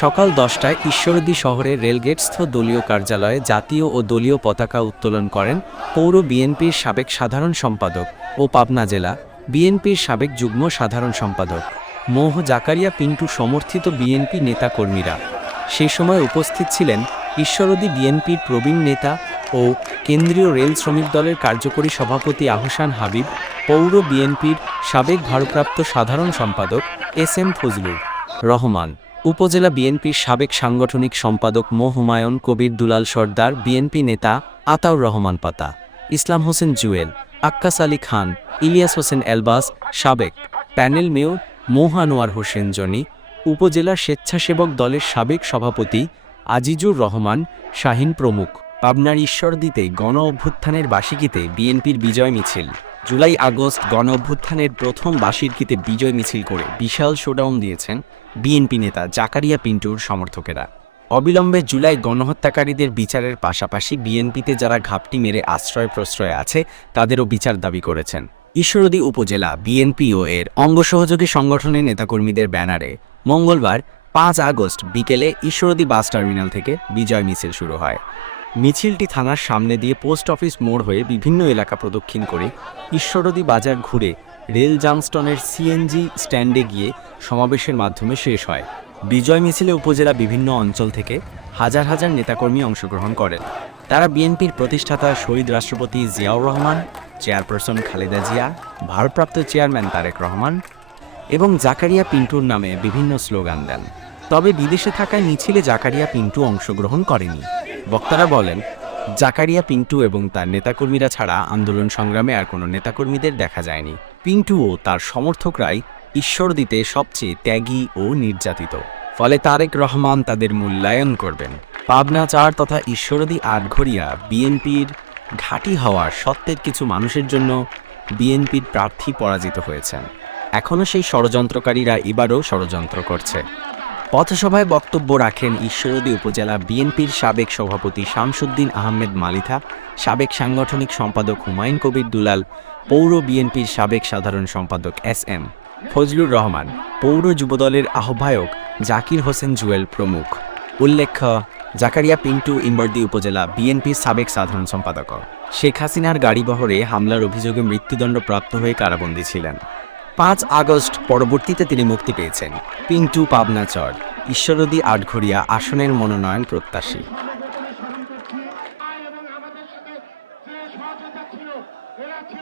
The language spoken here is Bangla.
সকাল দশটায় ঈশ্বরদী শহরের রেলগেটস্থ দলীয় কার্যালয়ে জাতীয় ও দলীয় পতাকা উত্তোলন করেন পৌর বিএনপির সাবেক সাধারণ সম্পাদক ও পাবনা জেলা বিএনপির সাবেক যুগ্ম সাধারণ সম্পাদক। মোহ জাকারিয়া পিন্টু সমর্থিত বিএনপি নেতাকর্মীরা। সেই সময় উপস্থিত ছিলেন ঈশ্বরদী বিএনপির প্রবীণ নেতা ও কেন্দ্রীয় রেল শ্রমিক দলের কার্যকরী সভাপতি আহসান হাবিব, পৌর বিএনপির সাবেক ভারপ্রাপ্ত সাধারণ সম্পাদক এস এম ফজলুর রহমান। উপজেলা বিএনপির সাবেক সাংগঠনিক সম্পাদক মো. হুমায়ুন কবির দুলাল সর্দার, বিএনপি নেতা আতাউর রহমান পাতা, ইসলাম হোসেন জুয়েল, আক্কাস আলী খান, ইলিয়াস হোসেন এলবাস, সাবেক প্যানেল মেয়র মোহানোয়ার হোসেন জনি, উপজেলা স্বেচ্ছাসেবক দলের সাবেক সভাপতি আজিজুর রহমান, শাহিন প্রমুখ। পাবনার ঈশ্বরদীতে গণ অভ্যুত্থানের বার্ষিকীতে বিএনপির বিজয় মিছিল। জুলাই আগস্ট গণ অভ্যুত্থানের প্রথম বার্ষিকীতে বিজয় মিছিল করে বিশাল শোডাউন দিয়েছেন বিএনপি নেতা জাকারিয়া পিন্টুর সমর্থকেরা। অবিলম্বে জুলাই গণহত্যাকারীদের বিচারের পাশাপাশি বিএনপিতে যারা ঘাপটি মেরে আশ্রয় প্রশ্রয় আছে, তাদেরও বিচার দাবি করেছেন। ঈশ্বরদী উপজেলা বিএনপিও এর অঙ্গ সহযোগী সংগঠনের নেতাকর্মীদের ব্যানারে মঙ্গলবার পাঁচ আগস্ট বিকেলে ঈশ্বরদী বাস টার্মিনাল থেকে বিজয় মিছিল শুরু হয়। মিছিলটি থানার সামনে দিয়ে পোস্ট অফিস মোড় হয়ে বিভিন্ন এলাকা প্রদক্ষিণ করে ঈশ্বরদী বাজার ঘুরে রেল জাংস্টনের সিএনজি স্ট্যান্ডে গিয়ে সমাবেশের মাধ্যমে শেষ হয়। বিজয় মিছিলে উপজেলা বিভিন্ন অঞ্চল থেকে হাজার হাজার নেতাকর্মী অংশগ্রহণ করেন। তারা বিএনপির প্রতিষ্ঠাতা শহীদ রাষ্ট্রপতি জিয়াউর রহমান, চেয়ারপারসন খালেদা জিয়া, ভারপ্রাপ্ত চেয়ারম্যান তারেক রহমান এবং জাকারিয়া পিন্টুর নামে বিভিন্ন স্লোগান দেন। তবে বিদেশে থাকায় মিছিলে জাকারিয়া পিন্টু অংশগ্রহণ করেনি। বক্তারা বলেন, জাকারিয়া পিন্টু এবং তার নেতাকর্মীরা ছাড়া আন্দোলন সংগ্রামে আর কোনো নেতাকর্মীদের দেখা যায়নি। পিন্টু ও তার সমর্থকরাই ঈশ্বর দিতে সবচেয়ে ত্যাগী ও নির্যাতিত। ফলে তারেক রহমান তাদের মূল্যায়ন করবেন। পাবনা চার তথা ঈশ্বরদী আটঘরিয়া বিএনপির ঘাঁটি হওয়ার সত্ত্বের কিছু মানুষের জন্য বিএনপির প্রার্থী পরাজিত হয়েছেন। এখনও সেই ষড়যন্ত্রকারীরা এবারও ষড়যন্ত্র করছে। পথসভায় বক্তব্য রাখেন ঈশ্বরদী উপজেলা বিএনপির সাবেক সভাপতি শামসুদ্দিন আহমেদ মালিথা, সাবেক সাংগঠনিক সম্পাদক হুমায়ুন কবির দুলাল, পৌর বিএনপির সাবেক সাধারণ সম্পাদক এস এম ফজলুর রহমান, পৌর যুবদলের আহ্বায়ক জাকির হোসেন জুয়েল প্রমুখ। উল্লেখ্য, জাকারিয়া পিন্টু ইম্বর্দি উপজেলা বিএনপির সাবেক সাধারণ সম্পাদক। শেখ হাসিনার গাড়িবহরে হামলার অভিযোগে মৃত্যুদণ্ড প্রাপ্ত হয়ে কারাবন্দী ছিলেন। পাঁচ আগস্ট পরবর্তীতে তিনি মুক্তি পেয়েছেন। পিন্টু পাবনাচর ঈশ্বরদী আটঘরিয়া আসনের মনোনয়ন প্রত্যাশী।